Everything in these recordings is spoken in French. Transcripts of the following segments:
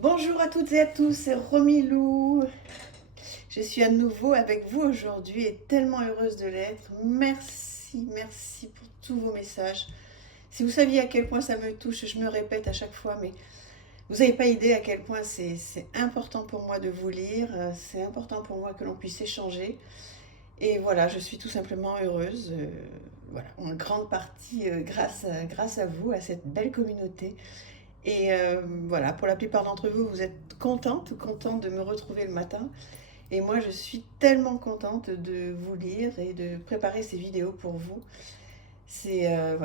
Bonjour à toutes et à tous, c'est Romilou. Je suis à nouveau avec vous aujourd'hui et tellement heureuse de l'être. Merci pour tous vos messages. Si vous saviez à quel point ça me touche, je me répète à chaque fois, mais vous n'avez pas idée à quel point c'est important pour moi de vous lire, c'est important pour moi que l'on puisse échanger. Et voilà, je suis tout simplement heureuse, voilà, en grande partie grâce à vous, à cette belle communauté. Et voilà, pour la plupart d'entre vous, vous êtes contente de me retrouver le matin. Et moi, je suis tellement contente de vous lire et de préparer ces vidéos pour vous. C'est un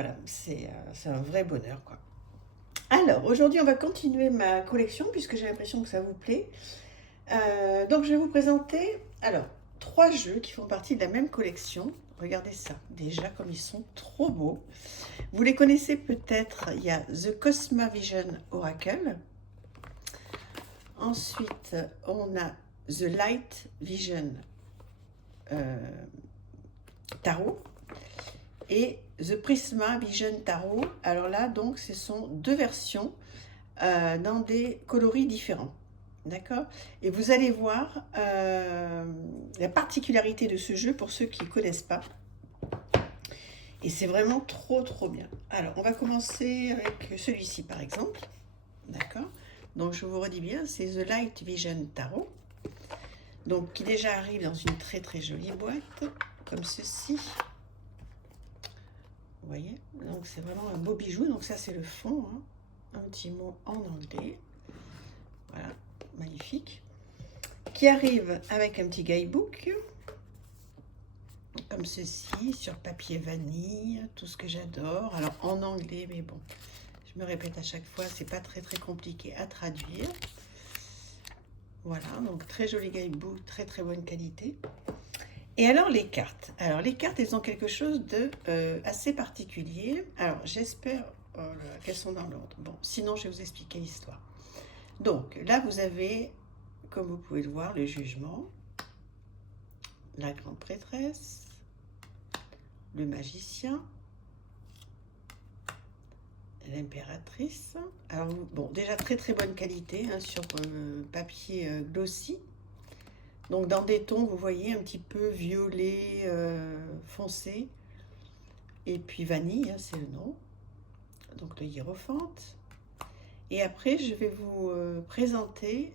vrai bonheur, quoi. Alors, aujourd'hui, on va continuer ma collection puisque j'ai l'impression que ça vous plaît. Donc, je vais vous présenter, alors, trois jeux qui font partie de la même collection. Regardez ça, déjà comme ils sont trop beaux. Vous les connaissez peut-être, il y a The Cosmovision Oracle. Ensuite, on a The Light Vision euh, Tarot et The Prisma Vision Tarot. Alors là, donc, ce sont deux versions dans des coloris différents. D'accord. Et vous allez voir la particularité de ce jeu pour ceux qui ne connaissent pas. Et c'est vraiment trop bien. Alors, on va commencer avec celui-ci par exemple. D'accord. Donc, je vous redis bien, c'est The Light Vision Tarot. Donc, qui déjà arrive dans une très jolie boîte, comme ceci. Vous voyez. Donc, c'est vraiment un beau bijou. Donc, ça, c'est le fond. Hein. Un petit mot en anglais. Voilà, magnifique. Qui arrive avec un petit guidebook. Comme ceci, sur papier vanille, tout ce que j'adore. Alors, en anglais, mais bon, je me répète à chaque fois, c'est pas très compliqué à traduire. Voilà, donc très joli guidebook, très bonne qualité. Et alors les cartes. Alors les cartes, elles ont quelque chose de assez particulier. Alors j'espère qu'elles sont dans l'ordre. Bon, sinon je vais vous expliquer l'histoire. Donc là vous avez, comme vous pouvez le voir, le jugement, la grande prêtresse, le magicien, l'impératrice. Alors bon, déjà très bonne qualité hein, sur papier glossy. Donc dans des tons, vous voyez, un petit peu violet foncé. Et puis vanille, hein, c'est le nom. Donc le hiérophante. Et après, je vais vous présenter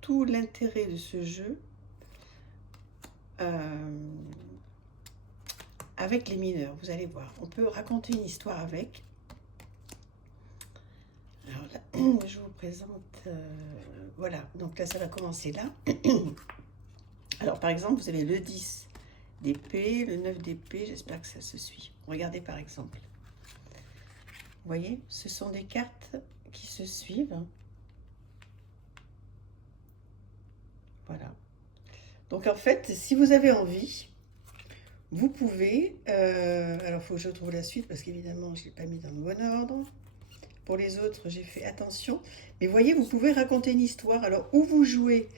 tout l'intérêt de ce jeu avec les mineurs. Vous allez voir, on peut raconter une histoire avec. Alors là, je vous présente, voilà, donc là ça va commencer là. Alors par exemple, vous avez le 10 d'épée, le 9 d'épée, j'espère que ça se suit. Regardez par exemple. Vous voyez, ce sont des cartes qui se suivent. Voilà. Donc en fait, si vous avez envie, vous pouvez... alors il faut que je trouve la suite parce qu'évidemment, je ne l'ai pas mis dans le bon ordre. Pour les autres, j'ai fait attention. Mais vous voyez, vous pouvez raconter une histoire. Alors, où vous jouez,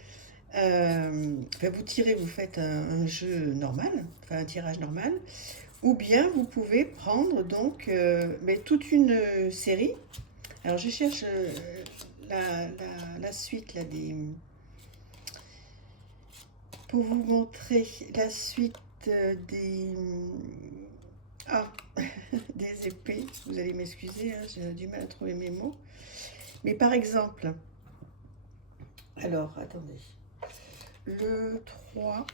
vous tirez, vous faites un jeu normal, enfin un tirage normal. Ou bien vous pouvez prendre donc mais toute une série. Alors, je cherche la suite là, pour vous montrer la suite des... Ah, des épées. Vous allez m'excuser, hein, j'ai du mal à trouver mes mots. Mais par exemple, alors, attendez. Le 3,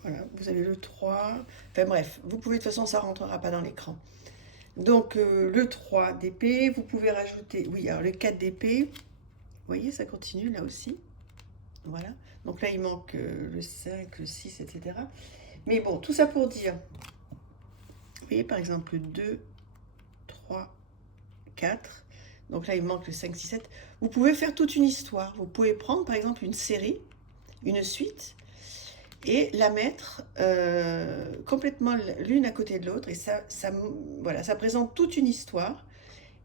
voilà, vous avez le 3. Enfin bref, vous pouvez, de toute façon, ça ne rentrera pas dans l'écran. Donc, le 3 d'épée, vous pouvez rajouter, oui, alors le 4 d'épée. Vous voyez, ça continue là aussi. Voilà. Donc là, il manque le 5, le 6, etc. Mais bon, tout ça pour dire, vous voyez, par exemple, le 2, 3, 4. Donc là, il manque le 5, 6, 7. Vous pouvez faire toute une histoire. Vous pouvez prendre, par exemple, une série, une suite, et la mettre complètement l'une à côté de l'autre. Et voilà, ça présente toute une histoire.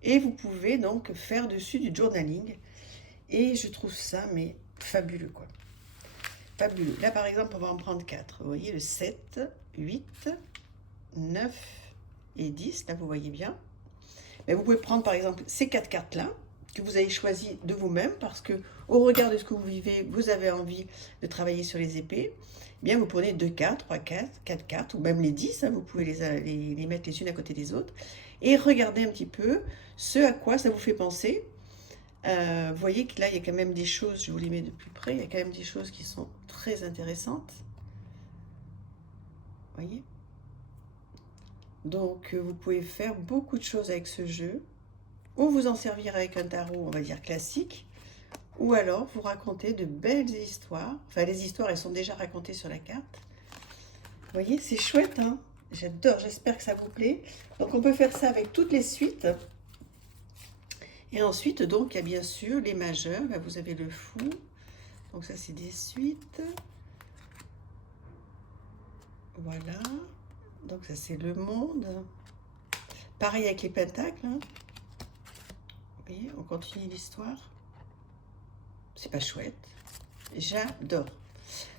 Et vous pouvez donc faire dessus du journaling. Et je trouve ça, mais fabuleux, quoi. Fabuleux. Là, par exemple, on va en prendre 4. Vous voyez, le 7, 8, 9 et 10. Là, vous voyez bien. Mais vous pouvez prendre, par exemple, ces 4 cartes-là, que vous avez choisi de vous-même, parce que au regard de ce que vous vivez, vous avez envie de travailler sur les épées, eh bien vous prenez 2 cartes, 3 cartes, 4 cartes, ou même les 10, hein, vous pouvez les mettre les unes à côté des autres, et regardez un petit peu ce à quoi ça vous fait penser. Vous voyez que là, il y a quand même des choses, je vous les mets de plus près, il y a quand même des choses qui sont très intéressantes. Vous voyez? Donc, vous pouvez faire beaucoup de choses avec ce jeu, ou vous en servir avec un tarot, on va dire classique, ou alors vous raconter de belles histoires. Enfin, les histoires, elles sont déjà racontées sur la carte. Vous voyez, c'est chouette, hein? J'adore, j'espère que ça vous plaît. Donc, on peut faire ça avec toutes les suites. Et ensuite, donc, il y a bien sûr les majeurs. Là, vous avez le fou. Donc, ça, c'est des suites. Voilà. Donc, ça, c'est le monde. Pareil avec les pentacles, hein. Vous voyez, on continue l'histoire. C'est pas chouette. J'adore.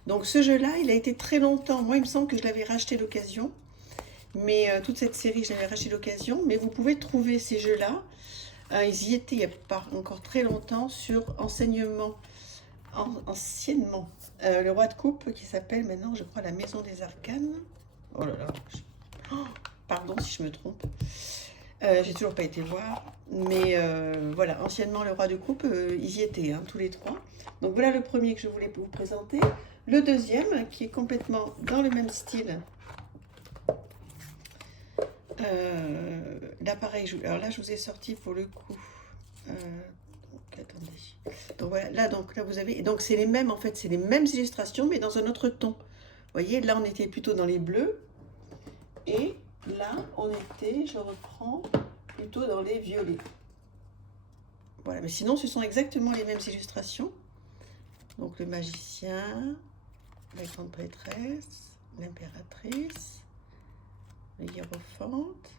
Donc, ce jeu-là, il a été très longtemps. Moi, il me semble que je l'avais racheté d'occasion. Mais toute cette série, je l'avais racheté d'occasion. Mais vous pouvez trouver ces jeux-là. Ils y étaient il n'y a pas encore très longtemps sur enseignement. Anciennement. Le roi de coupe qui s'appelle maintenant, je crois, la maison des arcanes. Oh là là. Oh, pardon si je me trompe. J'ai toujours pas été voir. Mais voilà, anciennement le roi de coupe, ils y étaient, hein, tous les trois. Donc voilà le premier que je voulais vous présenter. Le deuxième, qui est complètement dans le même style. Là, pareil, alors là, je vous ai sorti pour le coup. Donc, attendez. Donc voilà, là, vous avez. Donc, c'est les mêmes, en fait, c'est les mêmes illustrations, mais dans un autre ton. Vous voyez, là, on était plutôt dans les bleus. Et là, on était, je reprends, plutôt dans les violets. Voilà, mais sinon, ce sont exactement les mêmes illustrations. Donc, le magicien, la grande prêtresse, l'impératrice, le hiérophante,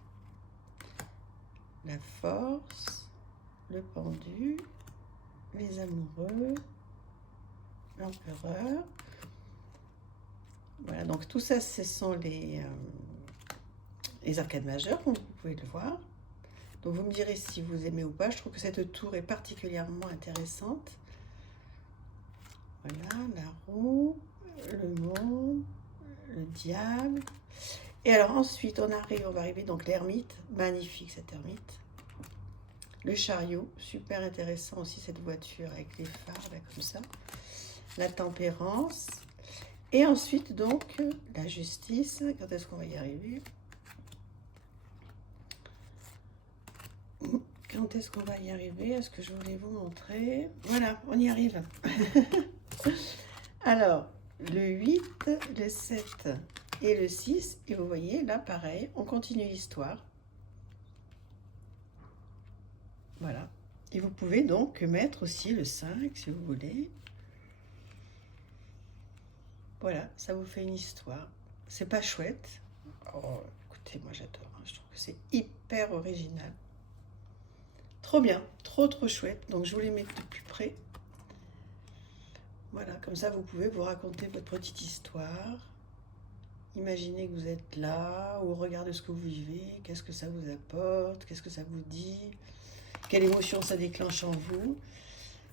la force, le pendu, les amoureux, l'empereur. Voilà, donc tout ça, ce sont les arcades majeures, comme vous pouvez le voir. Donc vous me direz si vous aimez ou pas. Je trouve que cette tour est particulièrement intéressante. Voilà, la roue, le monde, le diable. Et alors ensuite, on va arriver donc l'ermite. Magnifique cette ermite. Le chariot, super intéressant aussi cette voiture avec les phares, là, comme ça. La tempérance. Et ensuite, donc, la justice. Quand est-ce qu'on va y arriver? Quand est-ce qu'on va y arriver? Est-ce que je voulais vous montrer? Voilà, on y arrive. Alors, le 8, le 7 et le 6. Et vous voyez, là, pareil, on continue l'histoire. Voilà. Et vous pouvez donc mettre aussi le 5, si vous voulez. Voilà, ça vous fait une histoire. C'est pas chouette? Oh, écoutez, moi j'adore. Hein. Je trouve que c'est hyper original. Trop bien, trop chouette. Donc je vous les mets de plus près. Voilà, comme ça vous pouvez vous raconter votre petite histoire. Imaginez que vous êtes là, ou regardez ce que vous vivez, qu'est-ce que ça vous apporte, qu'est-ce que ça vous dit, quelle émotion ça déclenche en vous.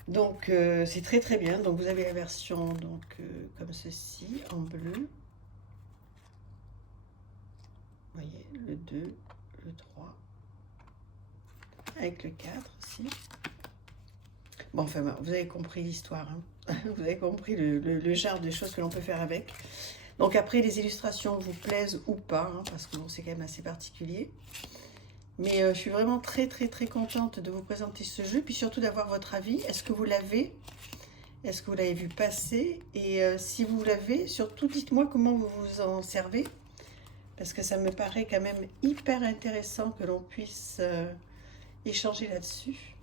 Donc c'est très bien. Donc vous avez la version donc comme ceci en bleu. Vous voyez le 2, le 3 avec le 4 aussi. Bon enfin vous avez compris l'histoire, hein. Vous avez compris le genre de choses que l'on peut faire avec. Donc après les illustrations vous plaisent ou pas, hein, parce que bon, c'est quand même assez particulier. Mais je suis vraiment très contente de vous présenter ce jeu, puis surtout d'avoir votre avis. Est-ce que vous l'avez? Est-ce que vous l'avez vu passer? Et si vous l'avez, surtout dites-moi comment vous vous en servez. Parce que ça me paraît quand même hyper intéressant que l'on puisse échanger là-dessus.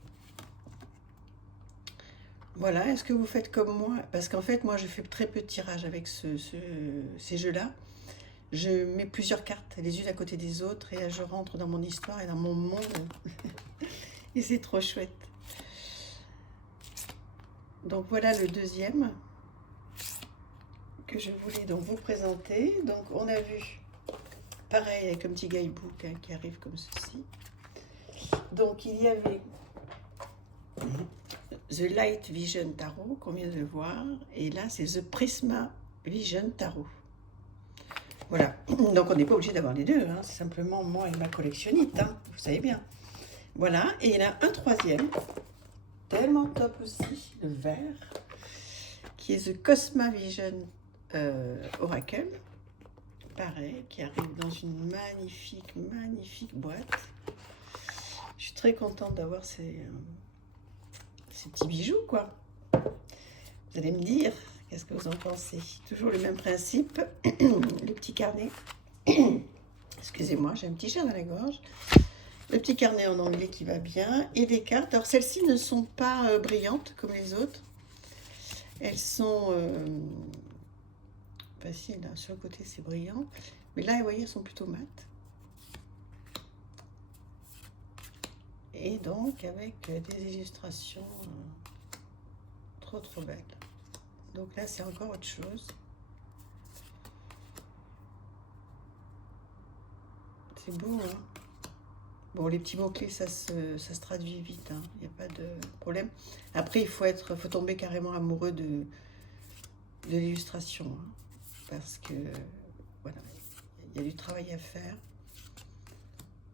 Voilà, est-ce que vous faites comme moi? Parce qu'en fait, moi, je fais très peu de tirage avec ces jeux-là. Je mets plusieurs cartes les unes à côté des autres et je rentre dans mon histoire et dans mon monde. Et c'est trop chouette. Donc voilà le deuxième que je voulais donc vous présenter. Donc on a vu, pareil avec un petit guidebook hein, qui arrive comme ceci. Donc il y avait The Light Vision Tarot qu'on vient de voir. Et là, c'est The Prisma Vision Tarot. Voilà. Donc, on n'est pas obligé d'avoir les deux. Hein. C'est simplement moi et ma collectionnite. Hein. Vous savez bien. Voilà. Et il y en a un troisième. Tellement top aussi. Le vert. Qui est The Cosma Vision Oracle. Pareil. Qui arrive dans une magnifique, magnifique boîte. Je suis très contente d'avoir ces petits bijoux, quoi. Vous allez me dire, qu'est-ce que vous en pensez? Toujours le même principe, le petit carnet. Excusez-moi, j'ai un petit chat dans la gorge. Le petit carnet en anglais qui va bien. Et des cartes. Alors, celles-ci ne sont pas brillantes comme les autres. Elles sont faciles. Hein. Sur le côté, c'est brillant. Mais là, vous voyez, elles sont plutôt mates. Et donc, avec des illustrations trop, trop belles. Donc là, c'est encore autre chose. C'est beau, hein? Bon, les petits mots-clés, ça se traduit vite, hein. Il n'y a pas de problème. Après, il faut tomber carrément amoureux de l'illustration, hein, parce que, voilà, il y a du travail à faire.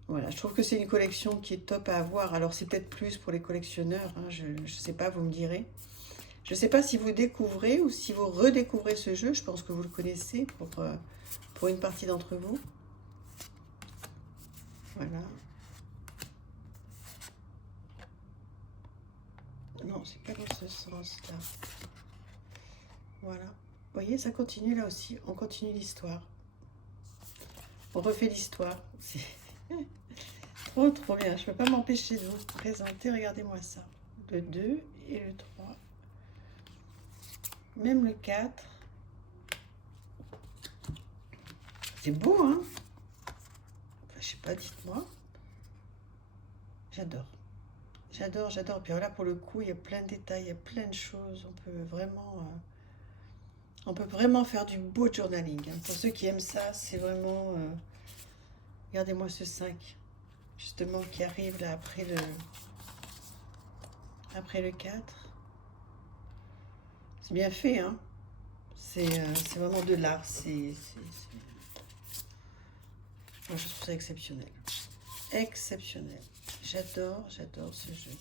Voilà, je trouve que c'est une collection qui est top à avoir. Alors, c'est peut-être plus pour les collectionneurs, hein, je ne sais pas, vous me direz. Je ne sais pas si vous découvrez ou si vous redécouvrez ce jeu. Je pense que vous le connaissez pour une partie d'entre vous. Voilà. Non, c'est pas dans ce sens-là. Voilà. Vous voyez, ça continue là aussi. On continue l'histoire. On refait l'histoire. C'est trop, trop bien. Je ne peux pas m'empêcher de vous présenter. Regardez-moi ça. Le 2 et le 3. Même le 4. C'est beau, hein? Enfin, je sais pas, dites-moi. J'adore. J'adore, j'adore. Puis là, pour le coup, il y a plein de détails, il y a plein de choses. On peut vraiment faire du beau journaling. Hein. Pour ceux qui aiment ça, c'est vraiment... regardez-moi ce 5, justement, qui arrive là après le 4. C'est bien fait, hein. C'est vraiment de l'art. Moi, je trouve ça exceptionnel. Exceptionnel. J'adore ce jeu.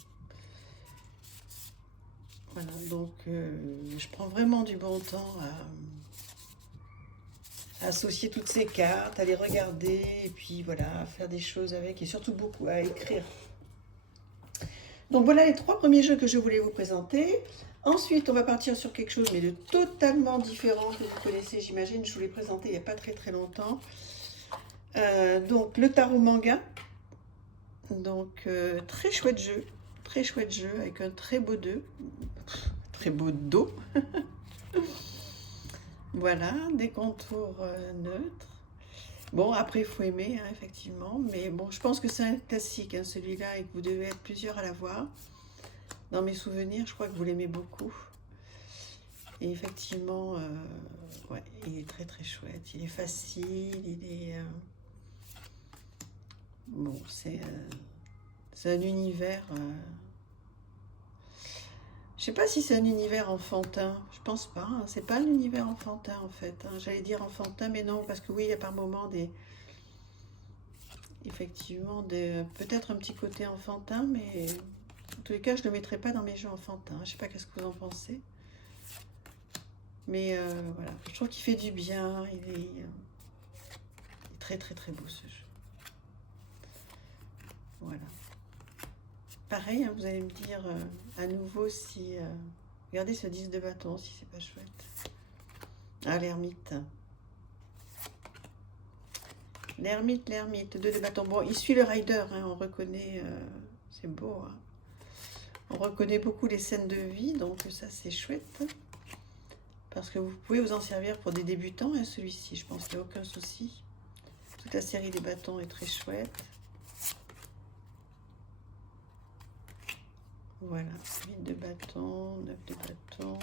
Voilà, donc je prends vraiment du bon temps à associer toutes ces cartes, à les regarder, et puis voilà, à faire des choses avec, et surtout beaucoup à écrire. Donc voilà les 3 premiers jeux que je voulais vous présenter. Ensuite, on va partir sur quelque chose, mais de totalement différent que vous connaissez, j'imagine. Je vous l'ai présenté il n'y a pas très très longtemps. Donc le tarot manga. Donc très chouette jeu avec un très beau dos. Voilà, des contours neutres. Bon, après il faut aimer, hein, effectivement, mais bon, je pense que c'est un classique, hein, celui-là, et que vous devez être plusieurs à l'avoir. Dans mes souvenirs, je crois que vous l'aimez beaucoup. Et effectivement, ouais, il est très très chouette, il est facile, il est... bon, c'est un univers... je sais pas si c'est un univers enfantin, je pense pas, hein. C'est pas un univers enfantin en fait, hein. J'allais dire enfantin, mais non, parce que oui, il y a par moments effectivement, peut-être un petit côté enfantin, mais en tous les cas, je ne le mettrai pas dans mes jeux enfantins. Je sais pas qu'est-ce que vous en pensez. Mais voilà, je trouve qu'il fait du bien, il est très très très beau ce jeu. Voilà. Pareil, hein, vous allez me dire à nouveau si... regardez ce 10 de bâton, si c'est pas chouette. Ah, l'ermite. L'ermite, 2 de bâton. Bon, il suit le rider, hein, on reconnaît... c'est beau, hein. On reconnaît beaucoup les scènes de vie, donc ça, c'est chouette. Parce que vous pouvez vous en servir pour des débutants, hein, celui-ci, je pense qu'il n'y a aucun souci. Toute la série des bâtons est très chouette. Voilà, 8 de bâton, 9 de bâton,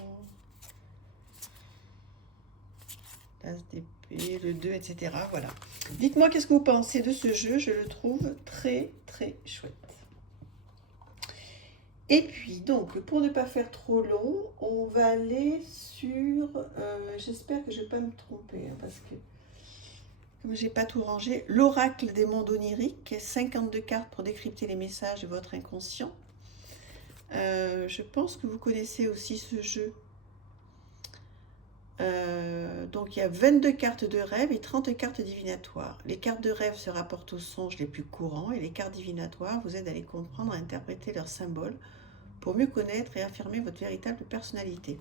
l'as d'épée, le 2, etc. Voilà. Dites-moi qu'est-ce que vous pensez de ce jeu, je le trouve très très chouette. Et puis, donc, pour ne pas faire trop long, on va aller sur... j'espère que je ne vais pas me tromper, hein, parce que comme j'ai pas tout rangé, l'oracle des mondes oniriques, 52 cartes pour décrypter les messages de votre inconscient. Je pense que vous connaissez aussi ce jeu. Donc il y a 22 cartes de rêve et 30 cartes divinatoires. Les cartes de rêve se rapportent aux songes les plus courants et les cartes divinatoires vous aident à les comprendre, à interpréter leurs symboles pour mieux connaître et affirmer votre véritable personnalité.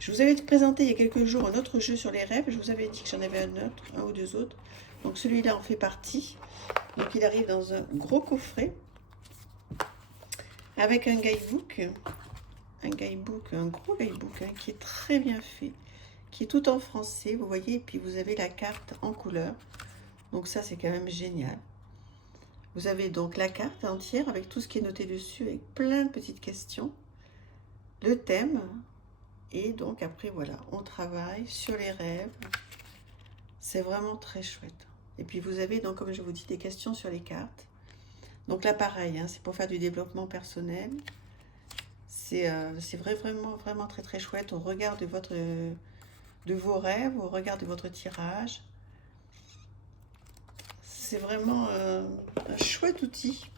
Je vous avais présenté il y a quelques jours un autre jeu sur les rêves. Je vous avais dit que j'en avais un ou deux autres. Donc celui-là en fait partie. Donc il arrive dans un gros coffret avec un guidebook. Un gros guidebook hein, qui est très bien fait, qui est tout en français, vous voyez, et puis vous avez la carte en couleur. Donc ça, c'est quand même génial. Vous avez donc la carte entière avec tout ce qui est noté dessus, avec plein de petites questions, le thème, et donc après, voilà, on travaille sur les rêves. C'est vraiment très chouette. Et puis vous avez donc, comme je vous dis, des questions sur les cartes. Donc là, pareil, hein, c'est pour faire du développement personnel. C'est vraiment très très chouette. On regarde de vos rêves, au regard de votre tirage. C'est vraiment un chouette outil.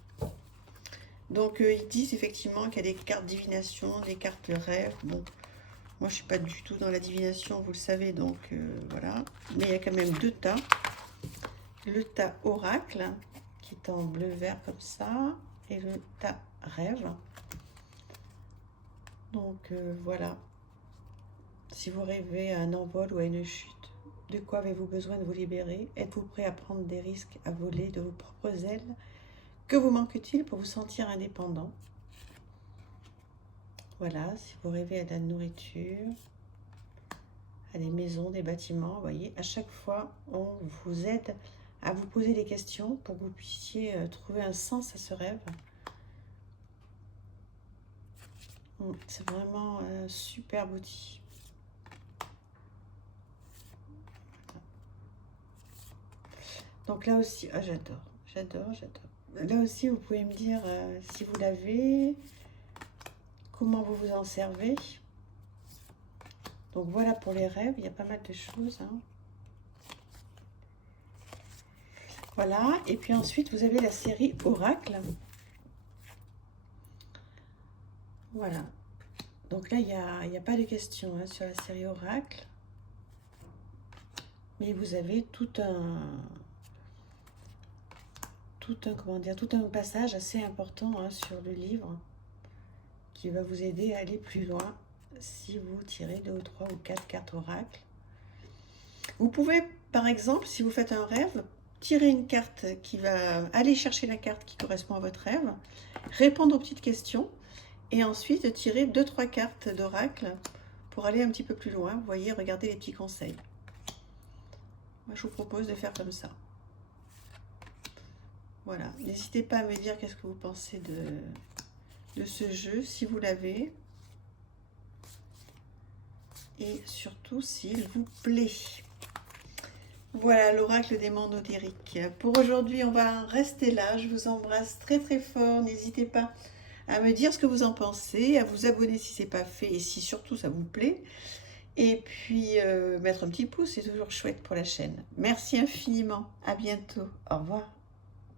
Donc ils disent effectivement qu'il y a des cartes divination, des cartes rêves. Bon, moi je suis pas du tout dans la divination, vous le savez, donc voilà. Mais il y a quand même deux tas. Le tas oracle, qui est en bleu-vert comme ça, et le tas rêve. Donc voilà. Si vous rêvez à un envol ou à une chute, de quoi avez-vous besoin de vous libérer? Êtes-vous prêt à prendre des risques, à voler de vos propres ailes? Que vous manque-t-il pour vous sentir indépendant? Voilà, si vous rêvez à de la nourriture, à des maisons, des bâtiments, vous voyez, à chaque fois, on vous aide à vous poser des questions pour que vous puissiez trouver un sens à ce rêve. C'est vraiment un superbe outil. Donc là aussi, ah, j'adore. Là aussi, vous pouvez me dire si vous l'avez, comment vous vous en servez. Donc voilà pour les rêves, il y a pas mal de choses. Hein. Voilà, et puis ensuite, vous avez la série Oracle. Voilà. Donc là, il n'y a pas de questions hein, sur la série Oracle. Mais vous avez tout un passage assez important hein, sur le livre qui va vous aider à aller plus loin si vous tirez 2 ou 3 ou 4 cartes oracle. Vous pouvez, par exemple, si vous faites un rêve, tirer une carte qui va aller chercher la carte qui correspond à votre rêve, répondre aux petites questions et ensuite tirer 2-3 cartes d'oracle pour aller un petit peu plus loin. Vous voyez, regardez les petits conseils. Moi, je vous propose de faire comme ça. Voilà, n'hésitez pas à me dire qu'est-ce que vous pensez de ce jeu, si vous l'avez. Et surtout, s'il vous plaît. Voilà, l'oracle des mondes oniriques. Pour aujourd'hui, on va rester là. Je vous embrasse très très fort. N'hésitez pas à me dire ce que vous en pensez, à vous abonner si ce n'est pas fait et si surtout ça vous plaît. Et puis, mettre un petit pouce, c'est toujours chouette pour la chaîne. Merci infiniment. À bientôt. Au revoir.